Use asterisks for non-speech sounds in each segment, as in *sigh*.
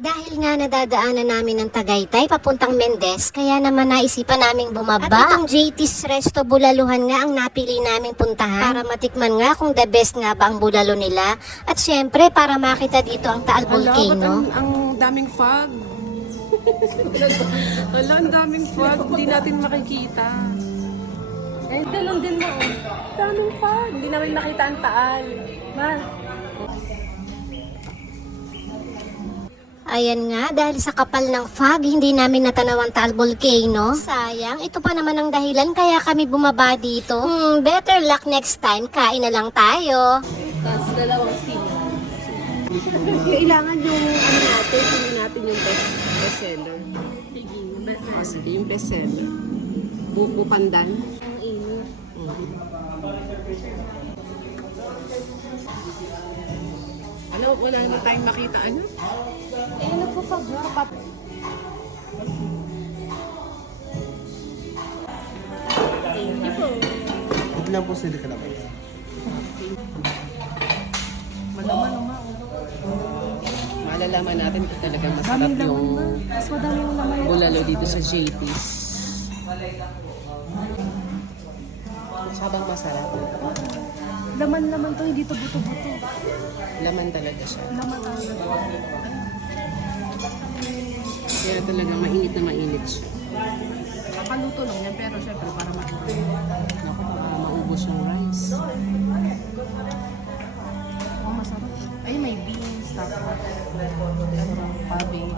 Dahil nga nadadaanan namin ng Tagaytay papuntang Mendez, kaya naman naisipan naming bumaba. At itong JT's Resto Bulaluhan nga ang napili naming puntahan para matikman nga kung the best nga ba ang bulalo nila. At syempre para makita dito ang Taal Volcano. ang, ang daming fog? *laughs* Wala, ang daming fog. Hindi natin makikita. Eh, ganun din mo. Daming fog. Hindi namin nakita ang taal. Ma, Ayan nga, dahil sa kapal ng fog, hindi namin natanaw ang Taal Volcano. Sayang, ito pa naman ang dahilan kaya kami bumaba dito. Hmm, better luck next time, kain na lang tayo. tapos dalawang senior. Kailangan yung ano natin, hindi natin yung best, best seller. Sige, yung best seller. sige, yung best seller. Buko pandan. Ang init. Ano, wala naman tayong makita. Ano? Eh, nagpapag Thank you po. Huwag lang po sila kalabas. Malaman naman. Malalaman natin kung talagang masarap yung Mas madami yung laman. bulalo dito sa JT's. Sabang masarap. Laman-laman to, hindi to buto-buto. Laman talaga siya. Laman talaga. Kaya talaga mainit na mainit siya. Kakaluto lang yan, pero syempre para makita. Naku, baka maubos yung rice. Oh, masarap. Ay, may beans, tapos cabbage.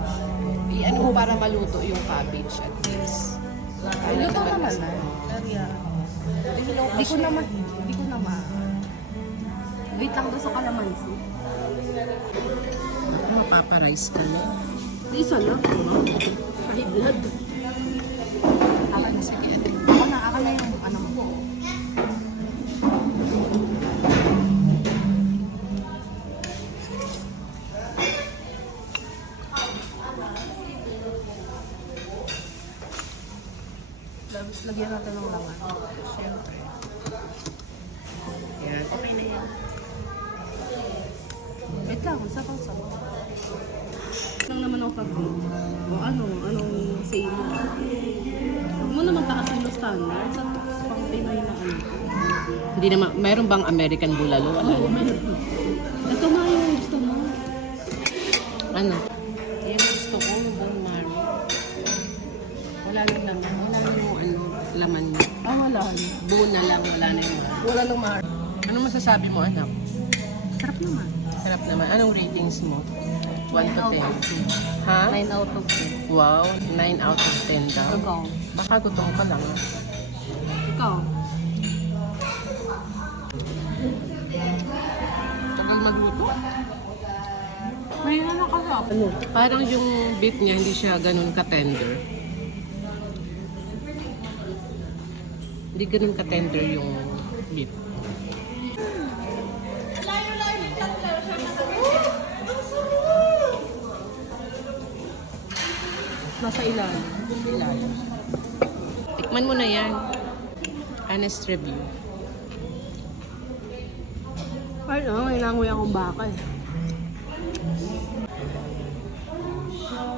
Eh, ano para maluto yung cabbage at least. Ay, Luto naman na. Pero yeah. Hindi ko naman, hindi ko naman. Wait lang doon sa kalamansi. Mapaparice ka na. Isa lang. High blood. Akin na. Sige. Ako na, akin na yung ano mo. Lag- Lagyan natin ng laman. Siyempre. Yan. Okay na yan. Wait lang, sabaw sabaw. Lang naman ako pag o ano, anong say mo. Huwag mo naman taasin yung standard sa pang Pinoy na ano. Hindi naman, mayroon bang American bulalo? Wala Oo, naman. meron. Ito nga yung gusto mo. Ano? Yung gusto ko, yung bone marrow. Wala nang laman. Wala nang yung ano, laman niya. Ah, wala. Bone na lang, wala na yung. Wala nang maar. Ano masasabi mo, anak? Sarap naman. Sarap naman. Anong ratings mo? 1 to 10. Ha? 9 out of 10. Wow, 9 out of 10 daw. Ikaw. Baka gutom ka lang. ah. Ikaw. Tagal magluto. May ano ka sa Ano? Parang yung beef niya hindi siya ganun ka-tender. Hindi ganun ka-tender yung beef. Nasa ilalim. Ilalim. Tikman mo na yan. Honest review. Ay, no, may langoy akong baka eh.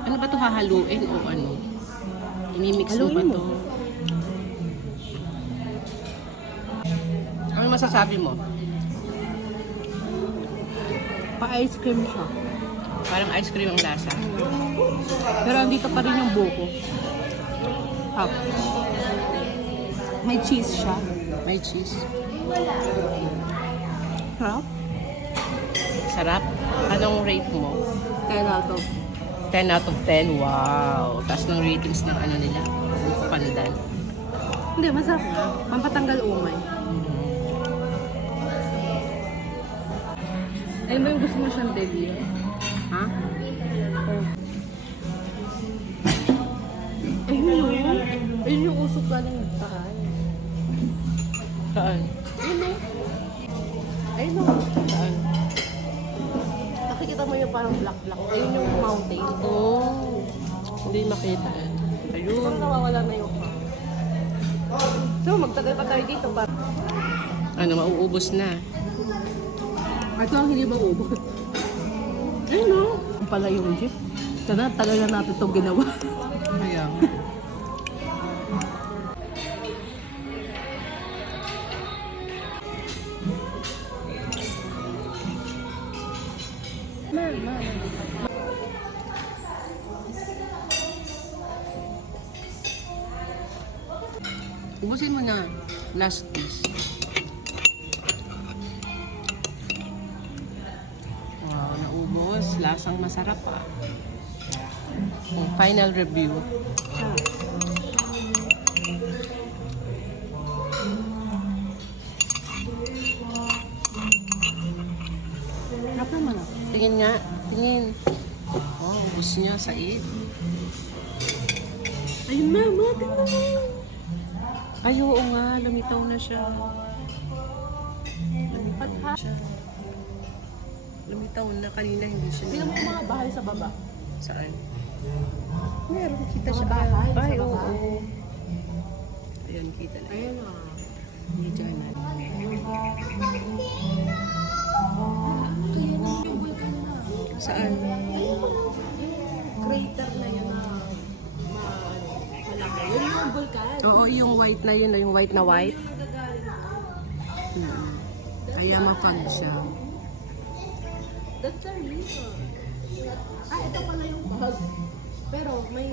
Ano ba to hahaluin o ano? Inimix mo ba Haluin mo. to? Ano masasabi mo? Pa-ice cream siya. Parang ice cream ang lasa. Pero andito pa rin yung buko. Half. May cheese siya. May cheese. Sarap. Sarap. Anong rate mo? 10 out of 10 out of 10. Wow. Taas ng ratings ng ano nila. Pandan. Hindi, masarap nga. Pampatanggal umay. Ayun ba yung gusto mo siyang debut? Ha? Ayun yun. Ayun yung usok galing nagtaray. Saan? Ayun o. Ayun o. Saan? Nakikita mo yung parang black-black. Ayun yung mountain. Oh. Hindi makita. Parang Ayun. nawawala na yung So, magtagal pa tayo dito pa. Ano, mauubos na. Ito ang hindi maubos. Ayun o. Yung pala yung jeep. Sana tagal na natin itong ginawa. Kaya. Ubusin mo na. Last piece. Lasang masarap ah. Oh, Final review. Harap naman ah. Tingin nga. Tingin. Oh, ubos niya sa it. Ayun mama, tingnan mo. Ay, oo nga. Lumitaw na siya. Lumipat ha. Lumitaw na. Kanina hindi siya. Tingnan mo yung mga bahay sa baba. Saan? Meron. Kita Mga siya. bahay sa Ay, oo. baba. oo. Ayan, kita na. Ayun ah. Hindi na. Saan? Crater na na ma- malaki. Yun yung vulkan. Oo, yung white na yun. Yung white na white. Hmm. Kaya mafag siya. That's the reason. Ah, ito pala yung fog. Pero may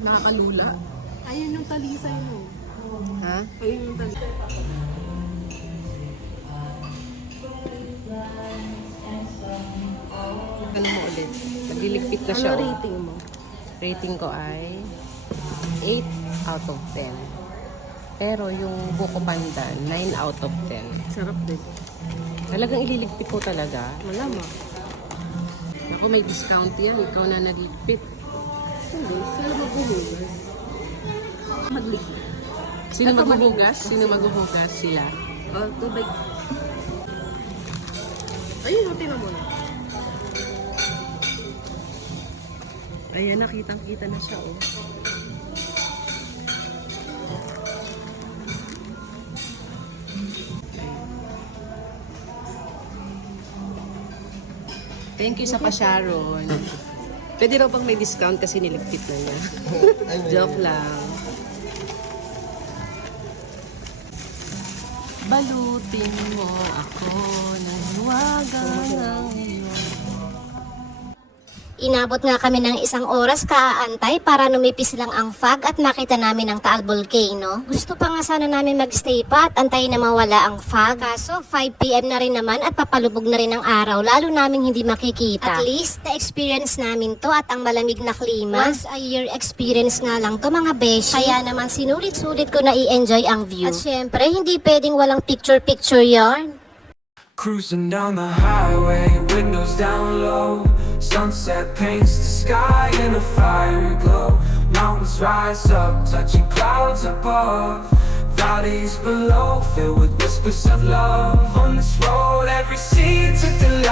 Nakakalula. Ayun yung talisay mo. Ha? Ayun yung talisay. Ano mo ulit? Nagliligpit na Ano siya. oh. rating mo? Rating ko ay 8 out of 10. Pero yung buko pandan, 9 out of 10. Sarap din. Talagang ililigpit mo talaga. Malama. Ako may discount yan. Ikaw na nagligpit. Hindi, sila maghuhugas. Maglik. Sino maghuhugas? Sino maghuhugas? Sila. Oh, tubig. Ayun, tingnan mo na. Ayan, nakitang-kita na siya, oh. Thank you sa pa-Sharon. Pwede raw pang may discount kasi niligpit na niya. *laughs* Joke lang. Balutin mo ako ng hiwaga ng iyong Inabot nga kami ng isang oras kaaantay para numipis lang ang fog at makita namin ang Taal Volcano. Gusto pa nga sana namin magstay pa at antayin na mawala ang fog. Kaso 5pm na rin naman at papalubog na rin ang araw lalo naming hindi makikita. At least na-experience namin to at ang malamig na klima. Once a year experience nga lang to mga beshi. Kaya naman sinulit-sulit ko na i-enjoy ang view. At syempre hindi pwedeng walang picture-picture yarn. Cruising down the highway, windows down low. Sunset paints the sky in a fiery glow. Mountains rise up, touching clouds above. Valleys below, filled with whispers of love. On this road, every seed's a delight.